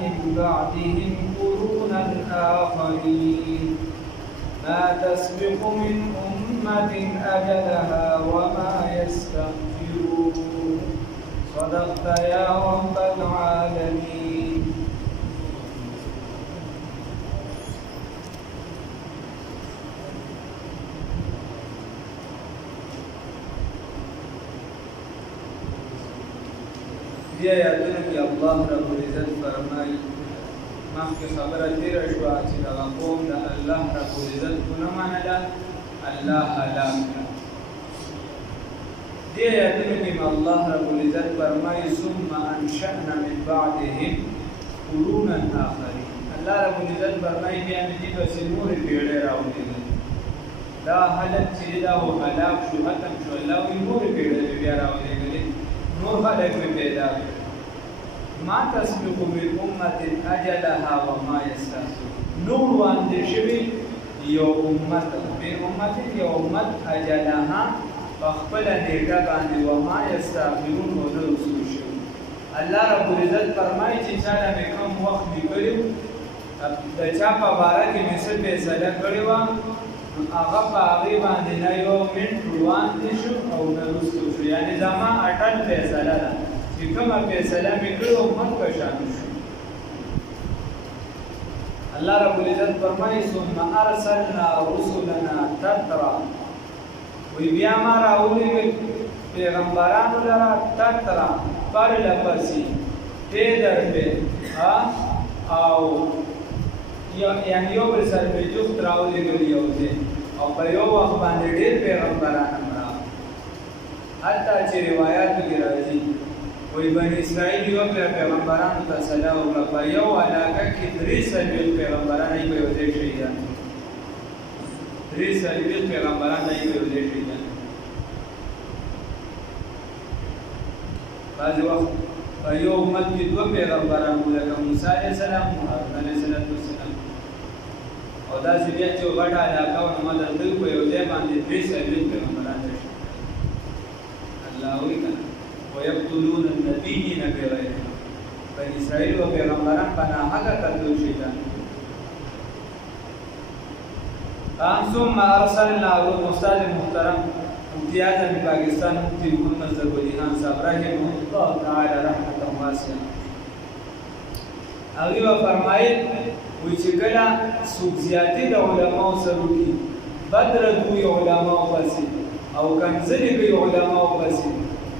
من بعدهم قرونا آخرين ما تسبق من أمة أجلها وما يستغفرون صدقت يا رب العالمين. بیا یادونه کې الله رب العزت فرمایي مخکې خبره تېره شوه چې دغه قوم د الله رب العزت ونه منله الله هلاک کړه. دې آیاتونو کې الله رب العزت فرمایي ثم انشأنا من بعدهم قرونا آخرین. الله رب العزت فرمایي بیا مې دې پسې نورې پېړۍ راولېږلې. دا حالت چې دا و هلاک شو ختم شو الله وایي نورې پېړۍ بیا راولېږلې نور خلک مې پیدا کړل. ما تسبق من امة اجلها وما يستأخرون. نور وړاندې شوي یو امت من امت یو امت اجلها په خپله نیټه باندې وما يستأخرون او نه رسول شوي. الله رب العزت فرمایي چې چا له مې کوم وخت لیکلي د چا په باره کې مې څه فیصله کړې وه هغه په هغې باندې نه یو منټ وړاندې شو او نه رسول شو. یعنې زما اټل فیصله ده چې کومه فیصله مې کړې وه مخکې شامل شو. الله رب العزت فرمایي ثم ارسلنا رسلنا تترا. وی بیا ما راولېږل پیغمبرانو لره تترا پرله پسې پې در پې او یعنې یو بل سره مې جفت راولېږل یو ځای او په یو وخت باندې ډېر پیغمبران هم راغلل. حتی چې روایاتو کې راځي وی بني اسرائیل یو پیغمبرانو ته سلا وکړه په یو علاقه کې 340 پیغمبران یې په یو ځای شهیدان 340 پیغمبران یې په یو ځای شهیدان. بعضې وخت په یو امت کې 2 پیغمبران وو لکه موسی علیه السلام او هارون علیه السلام او داسې بیا چې یو غټه علاقه وه نو مطلب دوی په یو ځای باندې 340 پیغمبران ته شهیدان. الله وایي که نه ويقتلون النبيين بغير حق. بني اسرائيل و پیغمبران په ناحقه قتل شهیدان. ثم ارسلنا استاد محترم مفتی اعظم پاکستان مفتی محمد ظفرالدین خان صاحب رحمه الله تعالی رحمة واسعه هغه فرمایي وی چې کله څوک زیاتې د علماو سره وکړي بدر دوی علماو پسې او کنځلې کوي علماو پسې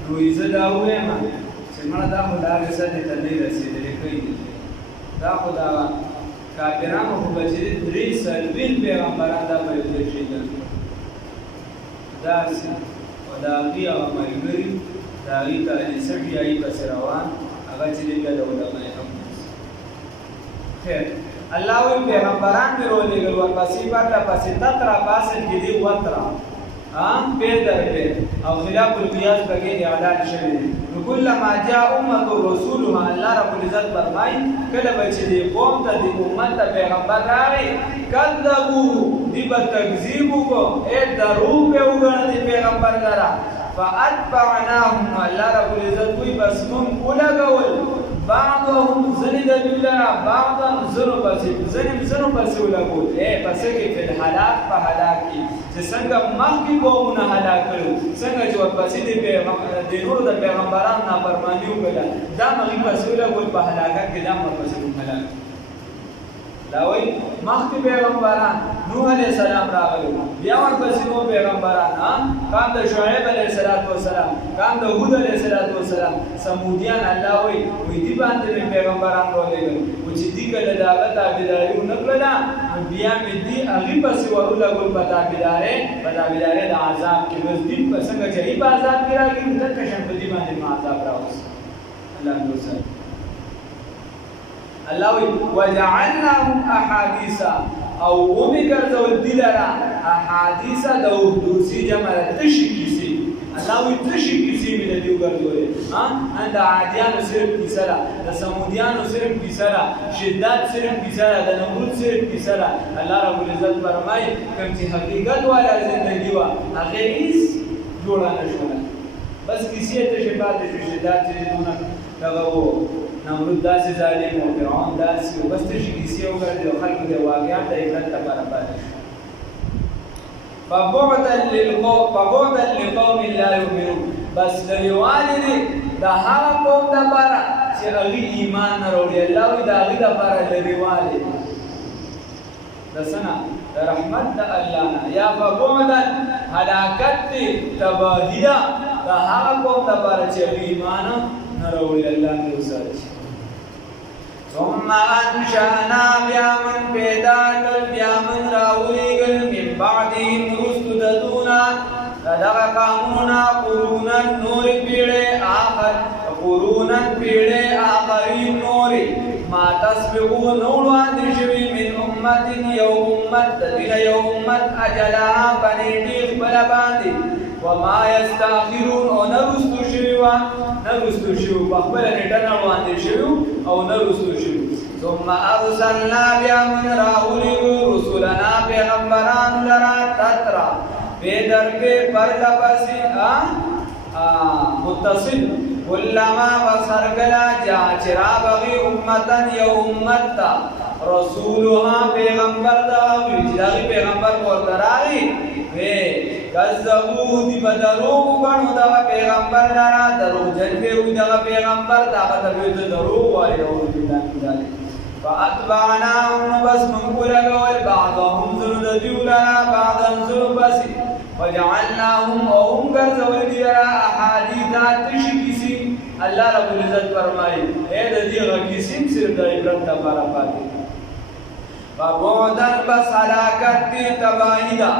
نو زه دا ووایم چې مړه دا خو د هغې سطحې ته نه رسېدلې کوي دا خو د کافرانو خو به چې 340 پیغمبران دا په یو ځای شهیدان داسې او د هغې هغه ملګري د هغې کالیسټ یا یې پسې روان هغه چې دی بیا د علما یې هم خیر الله وایي پیغمبران مې رولېږل ورپسې پرله پسې تترا په اصل کې دی وترا پیر در پیر او خلاف القیاس بګې اعلان شوی دی. نو کلما جاء امه رسولها الله رب العزت فرمایي کله به چې دې قوم ته دې امت ته پیغمبر راغی کذبوه دې به تکذیب وکړو دروغ به وګڼه دې پیغمبر لره فاتبعناهم الله رب العزت وایي بس موږ ولګول بعضهم ځنې د دوی لره بعضا ځنو پسې ولګول پسې کې فی الهلاک په هلاک کې چې څنګه مخکې قومونه هلاک کړو څنګه چې ورپسې د نورو د پیغمبرانو نافرماني وکړه دا هغې پسې ولګول په هلاکت کې دا ورپسې هلاک دا وایي مخکې پیغمبران نوح علیه السلام راغلي بیا ورپسې نور پیغمبران قام د شعیب علیه السلام قام د هود علیه السلام سمودیان الله وایي دې باندې مې پیغمبران راولېږل خو چې دې کله د هغه تابعداري ونه کړله نو بیا مې دې هغې پسې ورولګول په تابعدارۍ د عذاب کې بس دې په څنګه چې هغې په عذاب کې راګي نو دقه شان په دې باندې مې عذاب راوست الله دوستان الله وی وجعلناهم احاديث او ومي ګرځول دي لرا احاديث د اوردوسي جمع تشي کیسي الله وی تشي کیسي مې د دې ګرځولې ان د عادیانو صرف کیسه ده د سمودیانو صرف کیسه ده شدت صرف کیسه ده د نمرود صرف کیسه ده الله رب العزت فرمایي کوم چې حقیقت والا ژوندۍ وه هغې هېڅ جوړه نه شوله بس کیسې ته شفاعت شدت چې دونه دغه و نمرود داسې ظالم او فرعون داسې و بس تشي کیسې وکړې او خلکو د واقعیت د عبرت لپاره پاتې شو فبعدا لقوم لا يؤمنون بس لريوالي دي دا هغه قوم لپاره چې هغه ایمان نه وروړي الله وي دا هغه لپاره لريوالي د سنا د رحمت د الله نه یا فبعدا هلاکت دي تباهیه دا هغه قوم لپاره چې ایمان نه وروړي الله نه وساتي ثم انشأنا بیا من پیدا کړ بیا من راولېږل من بعدهم وروسته د دونا دغه قومونه قرونا نور پیړۍ آخرین نورې ما تسبقو نو وړاندې شوي من امت یو امت د دې یو امت اجلها په نیټې خپله باندې وما یستاخرون او نه رستو شوي وه نه رستو شوي په خپله نیټه نه وړاندې شوي او نه رستو شوي ثم ارسلنا بیا من راولېږو رسولنا پیغمبرانو لره تترا بیدرکه پرلپسی متصل کلما بسرگلا جا چرابغی امتن یا امتا رسولها پیغمبر داوی چداغی پیغمبر پورتراغی وی کذبو دی بدروغ کنو دا پیغمبر لرا دروغ جنبیو دا پیغمبر دا تبیو دروغ والی روح جلال جالی فاتبعناهم بس منقول قول بعضهم ذنو دیو لرا بعضهم ذنو بسی وجعلناهم وهم كذبوا لرا احاديث تشكيسي الله رب العزت فرمائے اے ددی غکیسیم صرف د عبرت لپاره پاتې فبعدن بس هلاکت تباہیدا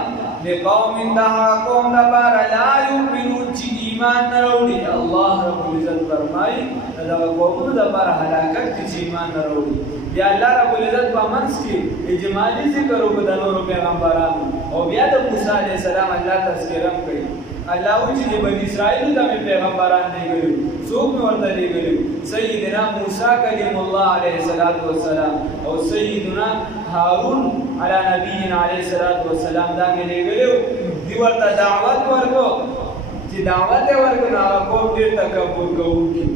لقوم دعا قوم لپاره لا يؤمنون چې ایمان نه وروړي الله رب العزت فرمائے دا قوم لپاره هلاکت چې ایمان نه وروړي یا الله رب العزت په منځ کې اجمالی ذکر وکړ د نورو پیغمبرانو او بیا د موسی علیه السلام الله تذکرہ کړی الله چې د بنی اسرائیل د پیغمبران لګلو څوک ورته لګلو سیدنا موسی کلیم الله علیه السلام او سیدنا هارون علی نبینا علیه السلام دا لګلو دی ورته دعوت ورکو چې دعوت ورکو نه کوم ډیر تکبر کوي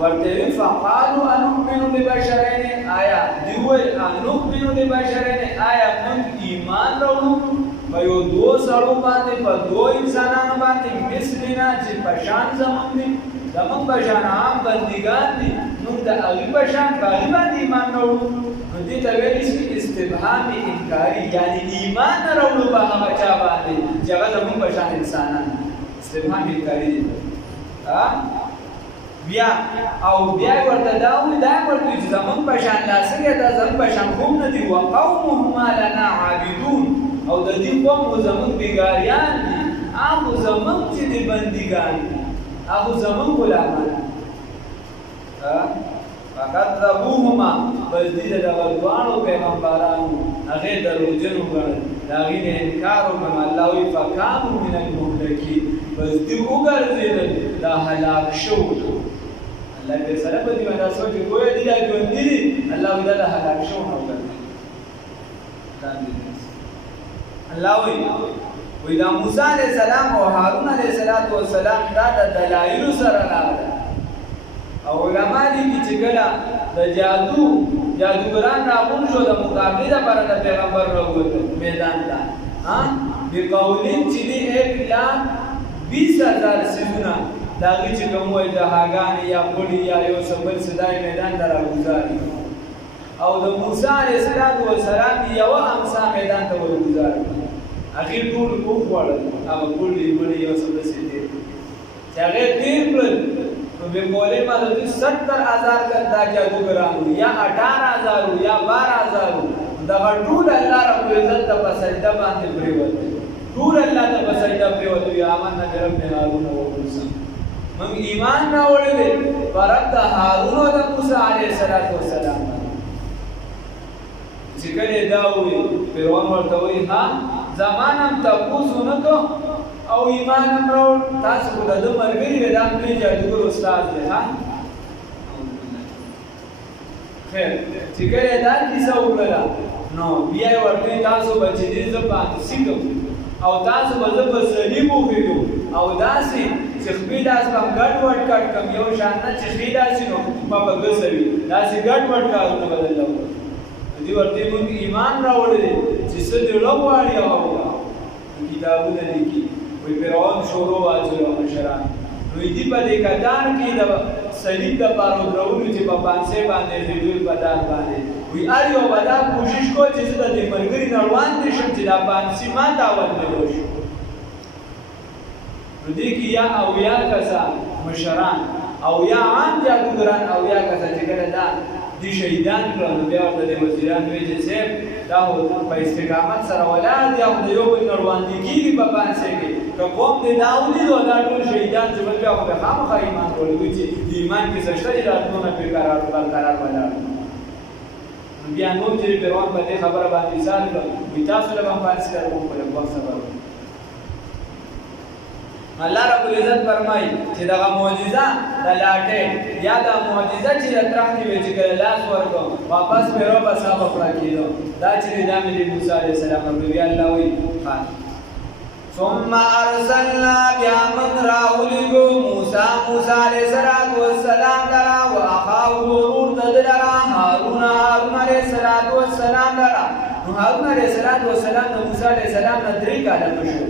ورته فقالوا انؤمن ببشرين آیا دیول انؤمن ببشرين آیا موږ ایمان راوړو په یو دوه سړو باندې په دوه انسانانو باندې مثلنا چې پشان زمون پشان عام بندگان دي موږ د هغه پشان باندې ایمان راوړو نو دې ته ویل شي استبهام انکاری یعنی ایمان نه راوړو په هغه چا باندې چې هغه زمون پشان انسانان استبهام انکاری دي بیا ورته دا ورته چې زمون پشان لاسګه دا زمون پشان کوم نه دی وقومهم لنا عابدون او د دې قوم زمون بیګاریان دي هغه زمون چې دی بندګان هغه زمون غلامان فقط ذبوهما بس دې د دوانو پیغمبرانو هغه دروژن وګڼل دا غي انکار وکړ الله وی فکانوا من المهلكين بس دې وګرځیدل دا هلاک شو الله به سره په دې باندې سوچ کوی دی دا ژوند دي الله وی دا هلاک شو نو وګرځي الله وی دا موسی علیہ السلام او هارون علیہ السلام دا د دلایل سره راغله او علماء دي چې کله د جادوګران راغون شو د مقابله لپاره د پیغمبر راغوت میدان ته بقولین چې دی 1,20,000 سیدونه داغی چې کوم وای د هاګان یا پړی یا یو سبل صدای میدان ته راغوزاري او د موسی علیه السلام یو امسا میدان ته ورغوزاري اخر ټول کوم وړل هغه پړی یو سبل سیدی چې هغه تیر کړل نو به کولې ما د 70,000 دا جادوګرانو یا 18,000 یا 12,000 دا ټول الله رب العزت په سجده باندې پریوت ټول الله ته په سجده پریوت یا امن برب هارون او موسی من ایمان نه وړلې ورته د هارون او د موسی علیه السلام چې کله دا وی فرعون ورته وی ها زمانم تاسو نه کو او ایمان امرو تاسو کو د مرګري د خپل جادوګر استاد دی ها خیر چې کله دا کیسه وکړه نو بیا ورته تاسو بچی دې زبان سیکو او تاسو به په صلیب وګورئ او داسې چې خپل لاس په ګډ وډ کټ کم یو شان نه چې خې داسې نو په بګسوي داسې ګډ وډ کارونه بدل دي ورته موږ ایمان راوړل چې څه دی لوړی او کتابونه لیکي وي فرعون شروع واجو مشران نو دې په دې کدار کې د صلیب د پارو درولو چې په پانسه باندې دې په دار باندې وی اړیو ودا کوشش کو چې د دې مرګري نړوان دي شم چې دا پانسي ما داوت نه وشي نو دې کې یا او یا کسان مشران او یا عام جادوګران او یا کسان چې کله دا دي شهیدان کړو بیا د وزیران وی چې سیب دا په استقامت سره ولادت یا د یو بل نړوان دي کیږي په پانسه کې کوم دې داودي دا ټول شهیدان چې بل هغه خامخا ایمان ورولوي چې ایمان کې سشته راتلونه په قرار ولاړ بیا نور چې پیروان په دې خبره باندې ځان وي تاسو له باندې سره کوم په وخت سبب الله رب العزت فرمایي چې دا معجزه د لاټه یا دا معجزه چې ترخ کې وي چې لاس ورکو واپس پیرو په صاحب پر کېدو دا چې د موسی عليه السلام نبی الله وي خان ثم ارسلنا بيامن راولغو موسى عليه السلام درا واخاه هارون دلرا هارون عليه السلام درا هارون عليه السلام موسى عليه السلام درې کاله مشو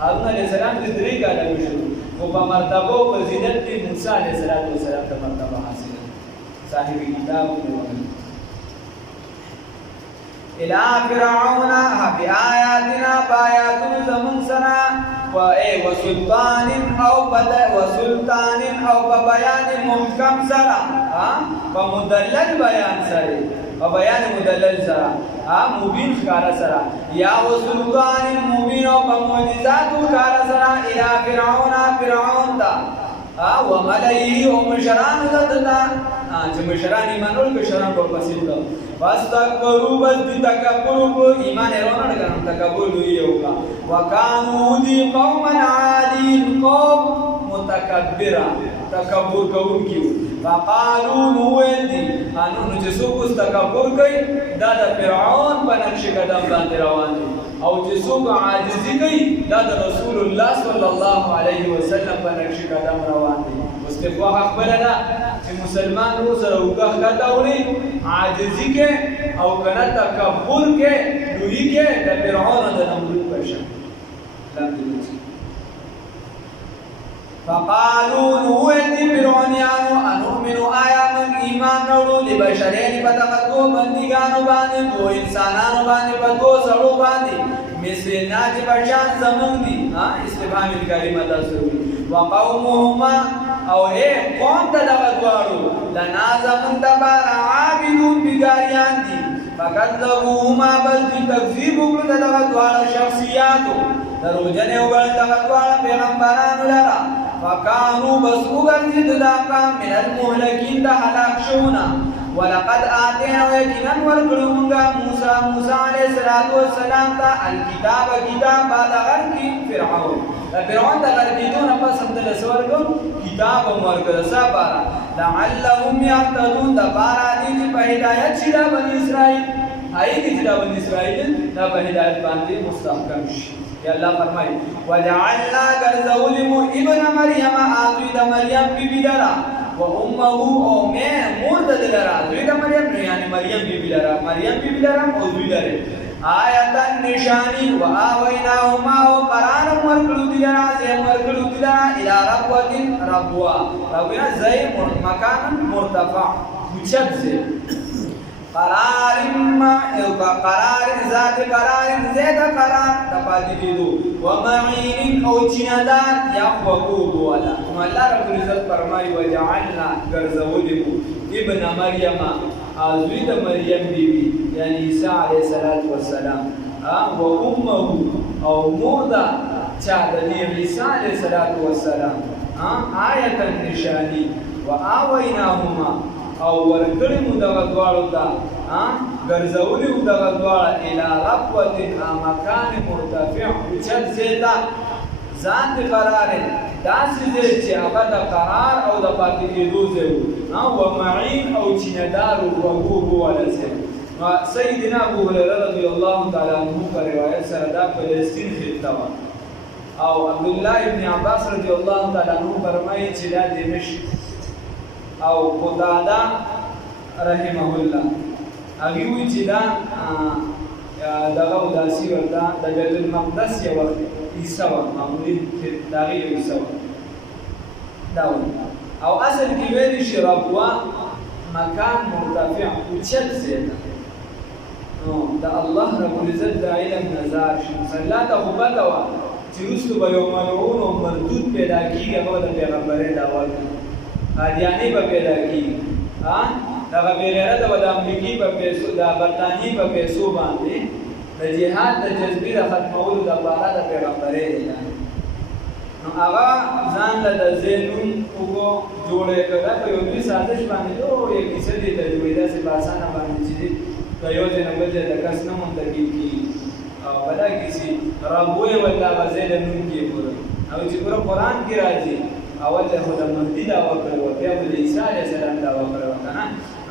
هارون عليه السلام درې کاله مشو او په مرتبه او فضیلت کې موسی عليه السلام ته مرتبه حاصله صاحب کتاب الى فرعون بآياتنا بآياتنا زمن سرا وسلطان او ببيان محكم سرا ومدلل بيان سرا وبيان مدلل سرا مبين خار سرا يا وسلطان مبين ومعجزات خار سرا الى فرعون تا وملئه ومشران دتا چې مشران ایمانول کې شران ور پسې ده واستكبروا بس تکبر کو ایمان ورونه کړه تکبر یو کا وکانو دی قوما عالین قوم متکبرا تکبر کوونکی فقالوا نودي انو چې څوک تکبر کوي دا د فرعون په نقش قدم باندې روان دي او چې څوک عاجزي کوي دا د رسول الله صلی الله علیه وسلم په نقش قدم روان دي مستفوا خبره چې مسلمان رو سره وګه غداوري عاجزي کې او کنه تکبر کې دوی کې د فرعون د نمرود پر شان فقالوا نودي فرعونيانو انؤمن آیا من ایمان نورو لبشرین پتقدو بندگانو باندې دو انسانانو باندې پدو سړو باندې مثل ناجی بشان زمون دی استفهام الکلمه تاسوی وقومهما او قوم ته دغه دوارو لنا زمون تبار عابدون بگاریان دی فکذبوهما بل تکذیب وکړه دغه دوار شخصیاتو دروجنه وګړه دغه دوار پیغمبرانو لرا فكانوا بسوغا زدناكا من المهلكين ده هلاك شونا ولقد آتينا ويكنا ورقلومنگا موسى عليه السلام تا الكتاب كتاب بعد غرقی فرعون فرعون دا غرقیدون پس هم دل سورکم کتاب مرکل سابارا لعلهم يهتدون دا بارا دیجی پا ہدایت شدا بنی اسرائیل آئی کی شدا بنی اسرائیل دا پا ہدایت باندی مستحکم شد یا اللہ فرمائی وجعلنا گرزولمو ابن مریم آزوید مریم بی بی لرا و امه او مورد دلرا زوید مریم نو یعنی مریم بی بی لرا او زوید لرا آیتا نشانی و آویناهما و قرآن مرکلو دلرا زیم مرکلو دلرا الى ربوت ربوا ربونا زیم مکان مرتفع اچت زیم قرار ذات قرار زید قرار تپاتی دیدو ومعین او چندان یا خوکوب والا اللہ رب العزت فرمائی وجعلنا گرزولکو ابن مریم آزوید مریم بی بی یعنی عیسیٰ علیہ السلام و امه او مردا چاہدنی عیسیٰ علیہ السلام آیتا نشانی و آویناهما او ورکړی مو دغه دواړو ته ګرځولي مو دغه دواړه الی ربوت مکان مرتفع اوچت زیتا ځان دې قرار داسې دی چې هغه د قرار او د پاتې کېدو ځای و معین او چینهدار وګوب والا ځای سیدنا ابو هریره رضی الله تعالی عنه په روایت سره دا فلسطین خطه وه او عبد الله ابن عباس رضی الله تعالی عنہ فرمایي چې دا دمشق او قتاده رحمه الله هغه وی چې دا دغه وداسي ورته د بیت المقدس یو حصہ معمولی داغي یو حصہ دا او اصل کې ویل شي ربوا مکان مرتفع اوچت زیاده نو دا الله رب العزت د علم نظر شي صلاته وبدوا چې رسو به یو ملعون او مردود پیدا کیږي هغه د پیغمبري دعوا کوي قادیانی به پیدا کیږي ها دا غیره د امریکای په پیسو د برتانی په پیسو باندې د جهاد د جذبې د ختمولو د لپاره د پیغمبري دی نو هغه ځان له زینون وګو جوړه کړه په یو دې سازش باندې یو کیسه دي تجربه سه باسانه باندې چې د یو ځای نه بل ځای د کس نه منتقل کی او بدا کسی ربوی ولا غزل نون کې پورا او چې پورا قران کې راځي اول له خدای مهدی دا وکړو بیا د عیسی علی السلام دا وکړو کنه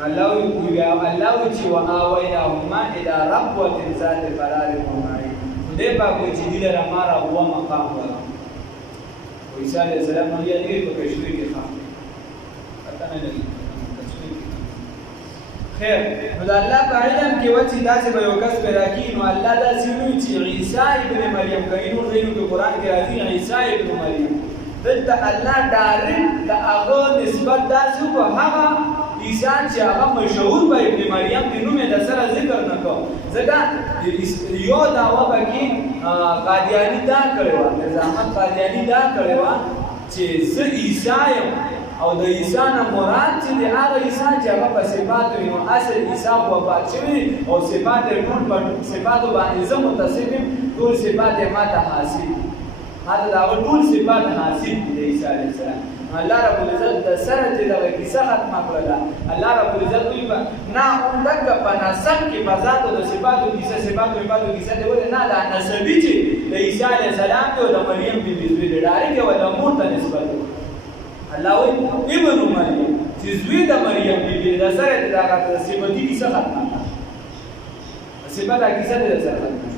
الله چې واوینا الى ربوه ذات قرار معنی دې په کوم چې دې لپاره هو مقام ولا عیسی علی السلام یې دې په کښوی کې ښه پته نه لګي خیر نو الله په علم کې وڅ داسې به یو کس پیدا کی نو الله دا سینو چې عیسی ابن مریم کینو زینو په قران کې راځي عیسی ابن مریم دلته الله ډایرکټ د هغه نسبت داسې په هغه عیسی چې هغه مشهور به ابن مریم د نوم د سره ذکر نکوه ځکه یو داوا پکې قادیانی دا کړو نظامت قادیانی دا کړو چې زه عیسی او د عیسی نه مراد چې د هغه عیسی چې هغه په صفات وي نو اصل عیسی په پاتشوي او صفات ټول په صفاتو باندې زه متصف ټول صفات ما ته حاصل هغه دا ټول صفات حاصل دي د عیسی علیه السلام الله رب العزت د سره چې دا کیسه ختمه کړله الله رب العزت وی نه اونډک په نسب کې بذات د صفاتو کیسه کیسه دی ولې نه دا نسبی چې د عیسی علیه السلام او د مریم بیبي زوی د ډاری کې ولا مور ته نسبت الله وی ابن مریم چې زوی د مریم بیبي د سره د هغه صفاتي کیسه ختمه صفات کیسه د سره ختمه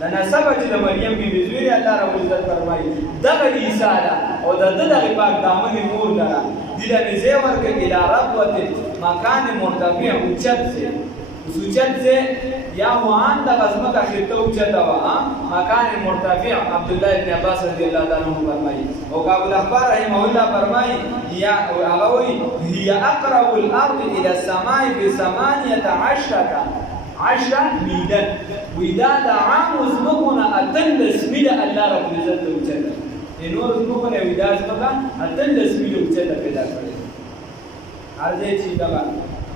د نسب چې د مریم بیبي زوی الله رب العزت فرمایي دغه عیسی او د دغه پاک دامن مور لرا د دې زی ورکه اله ربوت مکان مرتفع اوچت سے یا وان د غزمه کا خطه اوچت وا مکان مرتفع عبد الله ابن عباس رضی الله تعالی عنہ فرمایي او ابو الاخبار رحمه الله فرمایي یا هغه هي اقرب الارض الى السماء ب18 میدان ودا د عام زمونه اتلس میله الله رب العزت اوچت نور زمونه ودا زمونه اتلس میله اوچت پیدا کړی ارزه چې دا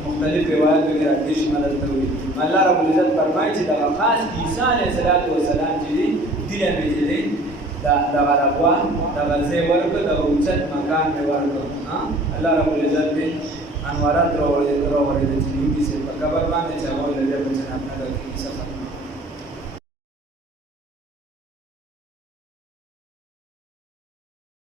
مختلف روایتو کې راځي شمال ته وي الله رب العزت فرمایي چې دا خاص عیسی علیه السلام چې دی دله میځلې دا غرقوا دا غزه ورکو دا اوچت مکان می ورکو الله رب العزت دې انوارات راوړي چې دې په قبر باندې چې هغه له دې بچنه نه راځي